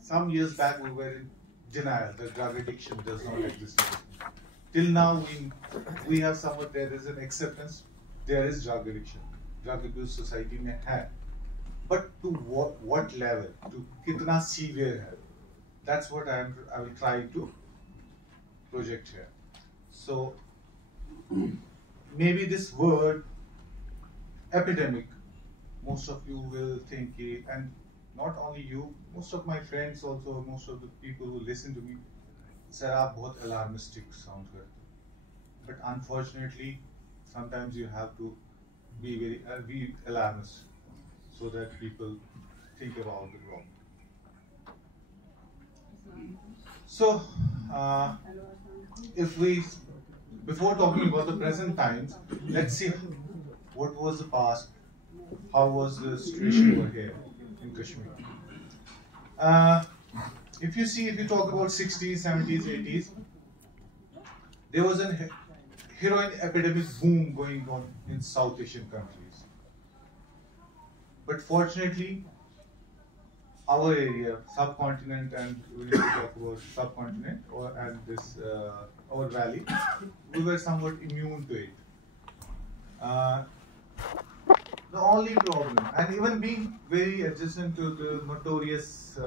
Some years back we were in denial that drug addiction does not exist. Till now we have somewhat there is an acceptance there is drug addiction. Drug abuse society में है. But to what level? To कितना severe है? That's what I will try to project here. So maybe this word epidemic, most of you will think it, and not only you, most of my friends also, most of the people who listen to me, sir, आप बहुत alarmistic sound करते. But unfortunately, sometimes you have to be be alarmist, so that people think about the problem. So, before talking about the present times, let's see what was the past, how was the situation over here in Kashmir. If you talk about 60s, 70s, 80s, there was a heroin epidemic boom going on in South Asian countries. But fortunately, our area, subcontinent, and we need to talk about subcontinent and this our valley, we were somewhat immune to it. The only problem, and even being very adjacent to the notorious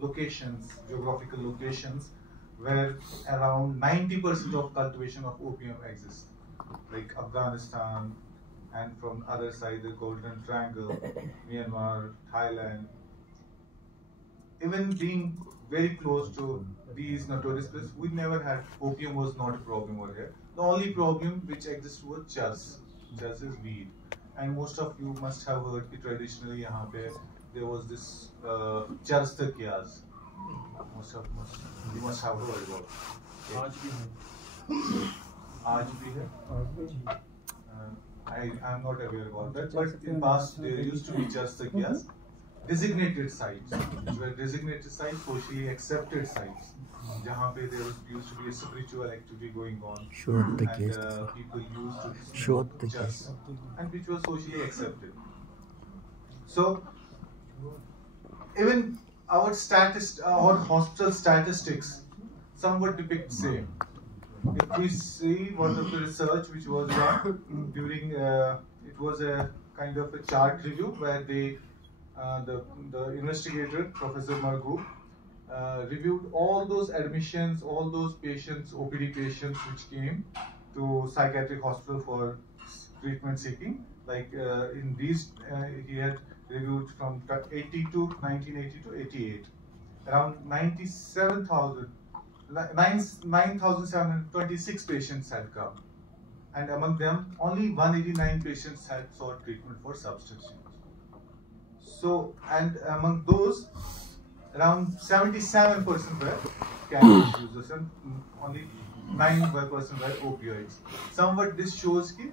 locations, geographical locations, where around 90% of cultivation of opium exists, like Afghanistan, and from other side the Golden Triangle, Myanmar, Thailand. Even being very close to these notorious places, we never had opium was not a problem over here. The only problem which exists was chas. Chas is weed. And most of you must have heard that traditionally यहाँ पे there was this चरस तकियास. You must have heard about it. आज भी है. आज भी है. I am not aware about that, but in past there used to be चरस तकियास, designated sites, which were designated sites, socially accepted sites, जहाँ पे there used to be a spiritual activity going on, and people used to just, and which was socially accepted. So even our hospital statistics somewhat depict same. If we see one of the research which was done during, it was a kind of a chart review where they the investigator, Professor Margu, reviewed all those admissions, all those patients, OPD patients which came to psychiatric hospital for treatment seeking. Like in these, he had reviewed from 1980 to 88. Around 9,726 patients had come. And among them, only 189 patients had sought treatment for substance use. So, and among those, around 77% were cannabis users and only 9% were opioids. Somewhat this shows that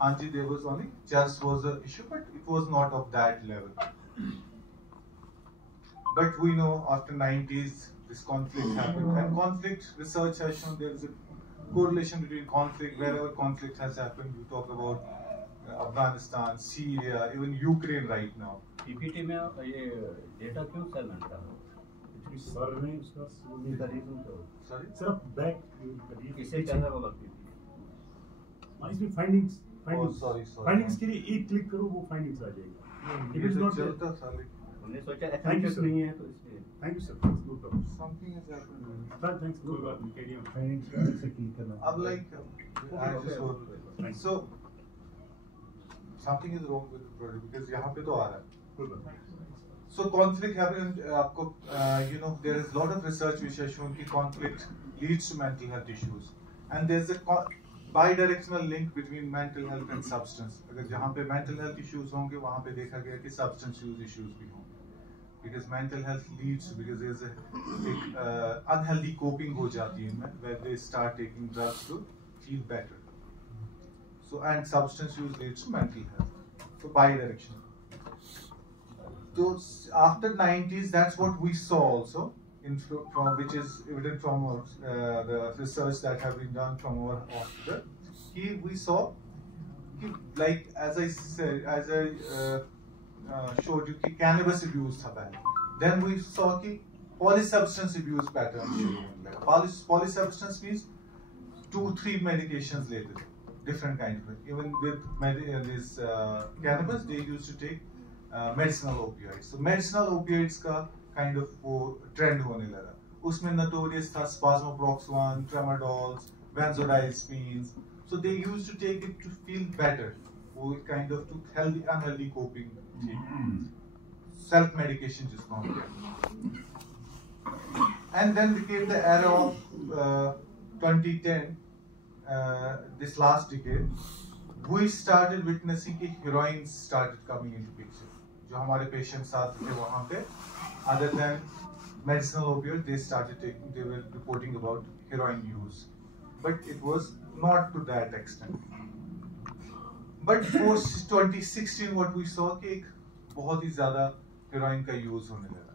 Hanji, there was only just was the issue, but it was not of that level. But we know after 90s this conflict happened, and conflict research has shown there is a correlation between conflict. Wherever conflict has happened, you talk about Afghanistan, Syria, even Ukraine right now. PPT में ये data क्यों silent था? Sir ने उसका Sorry? Sir back किसे क्या है वो लगती थी? इसमें फाइंडिंग्स Oh, sorry. फाइंडिंग्स के लिए एक क्लिक करो वो फाइंडिंग्स आ जाएगा. It is not चलता साले. हमने सोचा एफेक्ट नहीं है तो इसलिए. Thank you sir. Something has happened. Sir thanks. Good बात कैरी ऑन. फाइंडिंग्स का ऐसे क्लिक करना. अब like I just want so something is wrong with the product because यहाँ पे तो आ रहा है. So conflict happened. आपको you know there is a lot of research which has shown that conflict leads to mental health issues, and there's a bi-directional link between mental health and substance. अगर जहाँ पे mental health issues होंगे वहाँ पे देखा गया कि substance use issues भी होंगे, because mental health leads because there's a unhealthy coping हो जाती है इनमें where they start taking drugs to feel better. So and substance use leads to mental health. So bi-directional. So after 90s, that's what we saw also, from which is evident from the research that have been done from our hospital. Here we saw, like as I said, as I showed you, cannabis abuse था पहले. Then we saw कि polysubstance abuse pattern शुरू होने लगा. Polysubstance means 2-3 medications लेते थे, different kind of. Even with this cannabis, they used to take medicinal opioids. So medicinal opioids का kind of वो trend होने लगा. उसमें notorious था spasmoproxolone, tramadols, benzodiazepines. So they used to take it to feel better, वो kind of to healthy unhealthy coping थी. Self medication जिसको हम कहते हैं. And then became the era of 2010, this last decade. We started witnessing कि heroin started coming into picture. जो हमारे patients आते थे वहाँ पे, other than medicinal opioid, they were reporting about heroin use, but it was not to that extent. But post 2016, what we saw कि एक बहुत ही ज़्यादा heroin का use होने लगा.